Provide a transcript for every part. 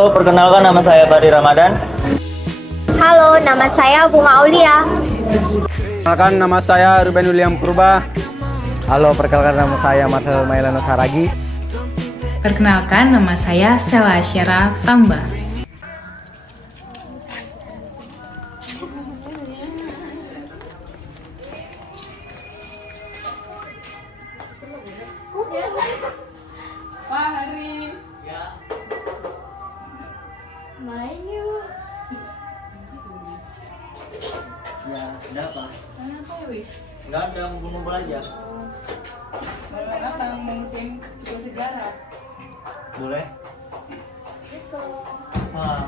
Halo, perkenalkan nama saya Fahri Ramadan. Halo, nama saya Bunga Aulia. Perkenalkan nama saya Ruben William Purba. Halo, perkenalkan nama saya Marcel Mailano Saragi. Perkenalkan nama saya Sela Syara Tamba. Fahri. Ya. Main yuk. Ya, ada apa? Kenapa wih? Enggak ada, ngumpul-ngumpul aja. Baru datang mungkin ke sejarah. Boleh? Ah,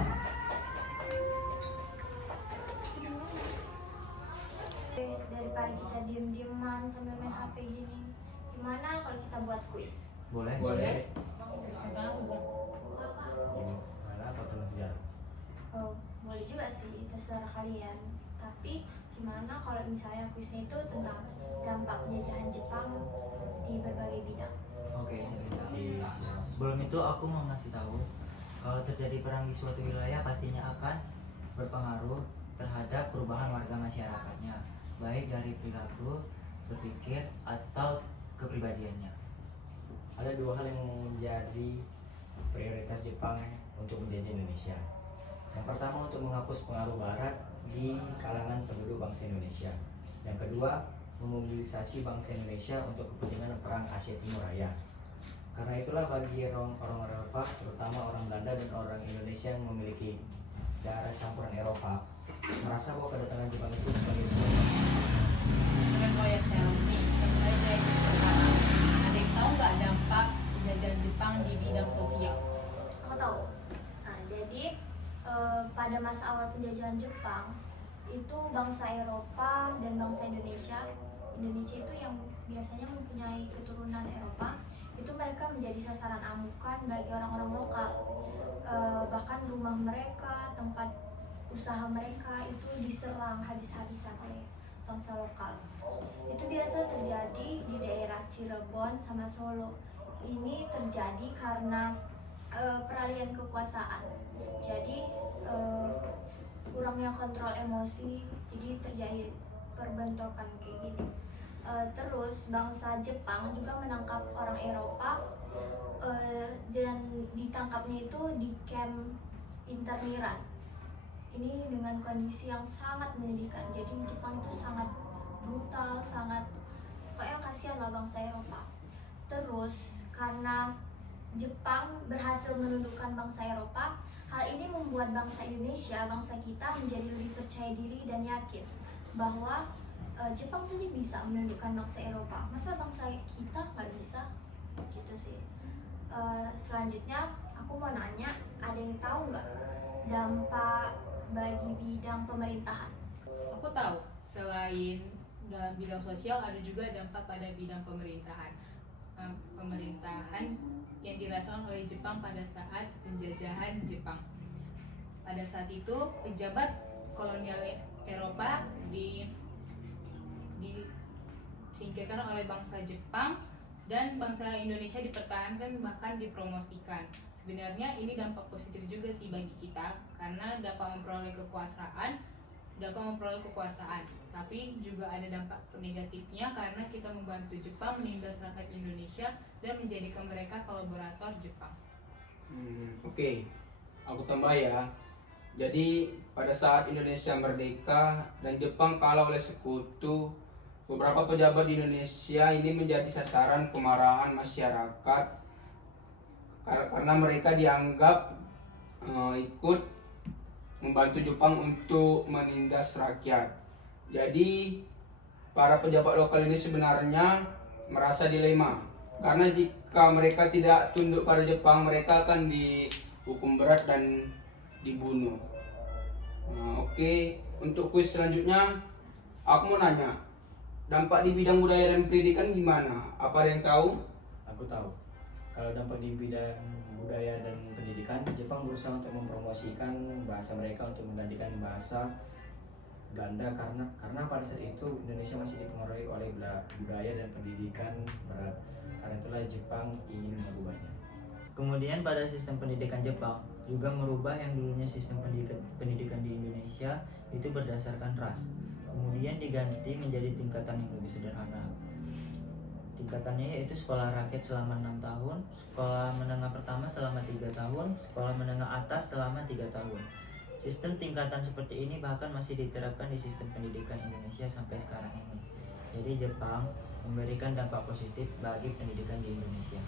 Daripada kita diem-dieman sambil main HP gini, gimana kalau kita buat kuis? boleh. Oh, boleh juga sih, terserah kalian. Tapi gimana kalau misalnya kuisnya itu tentang dampak penjajahan Jepang di berbagai bidang? Oke, siap. Sebelum itu aku mau ngasih tahu kalau terjadi perang di suatu wilayah pastinya akan berpengaruh terhadap perubahan warga masyarakatnya, baik dari perilaku, berpikir, atau kepribadiannya. Ada dua hal yang menjadi prioritas Jepang untuk menjajah Indonesia. Yang pertama, untuk menghapus pengaruh Barat di kalangan penduduk bangsa Indonesia. Yang kedua, memobilisasi bangsa Indonesia untuk kepentingan perang Asia Timur Raya. Karena itulah bagi orang-orang Eropa, terutama orang Belanda dan orang Indonesia yang memiliki darah campuran Eropa, merasa bahwa kedatangan Jepang itu sebagai sebuah Oh ya Selmi, mulai dari pertama. Ada yang tahu nggak dampak penjajahan Jepang di bidang sosial? Aku tahu. Nah, jadi pada masa awal penjajahan Jepang itu bangsa Eropa dan bangsa Indonesia itu yang biasanya mempunyai keturunan Eropa, itu mereka menjadi sasaran amukan bagi orang-orang lokal. Bahkan rumah mereka, tempat usaha mereka itu diserang habis-habisan oleh bangsa lokal. Itu biasa terjadi di daerah Cirebon sama Solo. Ini terjadi karena peralihan kekuasaan. Jadi kurangnya kontrol emosi, jadi terjadi perbentrokan kayak gini. Terus bangsa Jepang juga menangkap orang Eropa, dan ditangkapnya itu di camp interniran. Ini dengan kondisi yang sangat menyedihkan. Jadi Jepang itu sangat brutal, sangat kayak kasihan lah bangsa Eropa. Terus karena Jepang berhasil menundukkan bangsa Eropa, hal ini membuat bangsa Indonesia, bangsa kita menjadi lebih percaya diri dan yakin bahwa Jepang saja bisa menundukkan bangsa Eropa, masa bangsa kita nggak bisa? Gitu sih. Selanjutnya aku mau nanya, ada yang tahu nggak dampak bagi bidang pemerintahan? Aku tahu, selain dalam bidang sosial ada juga dampak pada bidang pemerintahan. Pemerintahan yang dirasakan oleh Jepang pada saat penjajahan Jepang. Pada saat itu pejabat kolonial Eropa disingkirkan oleh bangsa Jepang dan bangsa Indonesia dipertahankan bahkan dipromosikan. Sebenarnya ini dampak positif juga sih bagi kita karena dapat memperoleh kekuasaan, tapi juga ada dampak negatifnya karena kita membantu Jepang menindas rakyat Indonesia dan menjadikan mereka kolaborator Jepang. Oke, aku tambah ya. Jadi pada saat Indonesia merdeka dan Jepang kalah oleh sekutu, beberapa pejabat di Indonesia ini menjadi sasaran kemarahan masyarakat karena mereka dianggap ikut membantu Jepang untuk menindas rakyat. Jadi para pejabat lokal ini sebenarnya merasa dilema karena jika mereka tidak tunduk pada Jepang, mereka akan dihukum berat dan dibunuh. Oke, untuk kuis selanjutnya aku mau nanya, dampak di bidang budaya dan pendidikan gimana? Apa ada yang tahu? Aku tahu. Kalau dampak di bidang budaya dan pendidikan, Jepang berusaha untuk mempromosikan bahasa mereka untuk menggantikan bahasa Belanda karena pada saat itu Indonesia masih dipengaruhi oleh budaya dan pendidikan Barat. Karena itulah Jepang ingin mengubahnya. Kemudian pada sistem pendidikan Jepang juga merubah yang dulunya sistem pendidikan di Indonesia itu berdasarkan ras. Kemudian diganti menjadi tingkatan yang lebih sederhana. Tingkatannya yaitu sekolah rakyat selama 6 tahun, sekolah menengah pertama selama 3 tahun, sekolah menengah atas selama 3 tahun. Sistem tingkatan seperti ini bahkan masih diterapkan di sistem pendidikan Indonesia sampai sekarang ini. Jadi Jepang memberikan dampak positif bagi pendidikan di Indonesia.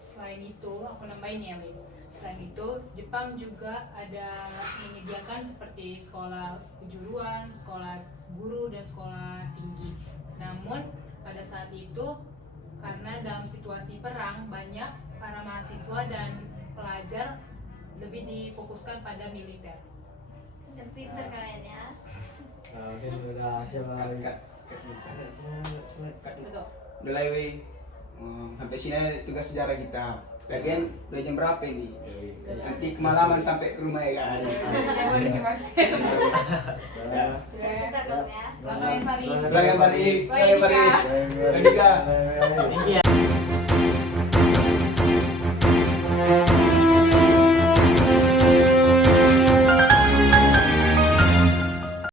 Selain itu, aku nambahin ya, Lin. Selain itu, Jepang juga ada menyediakan seperti sekolah kejuruan, sekolah guru, dan sekolah tinggi. Namun, pada saat itu, karena dalam situasi perang, banyak para mahasiswa dan pelajar lebih difokuskan pada militer. Pinter kalian ya. Mungkin udah siapa Kat. Betul. Udah lah weh. Sampai sini tugas sejarah kita. Lagian udah jam berapa ini? Nanti kemalaman sampai ke rumah ya kan. Pinter dong ya. Bang Farid. Bang Farid. Bang Ika. Bang Ika. Tinggi ya.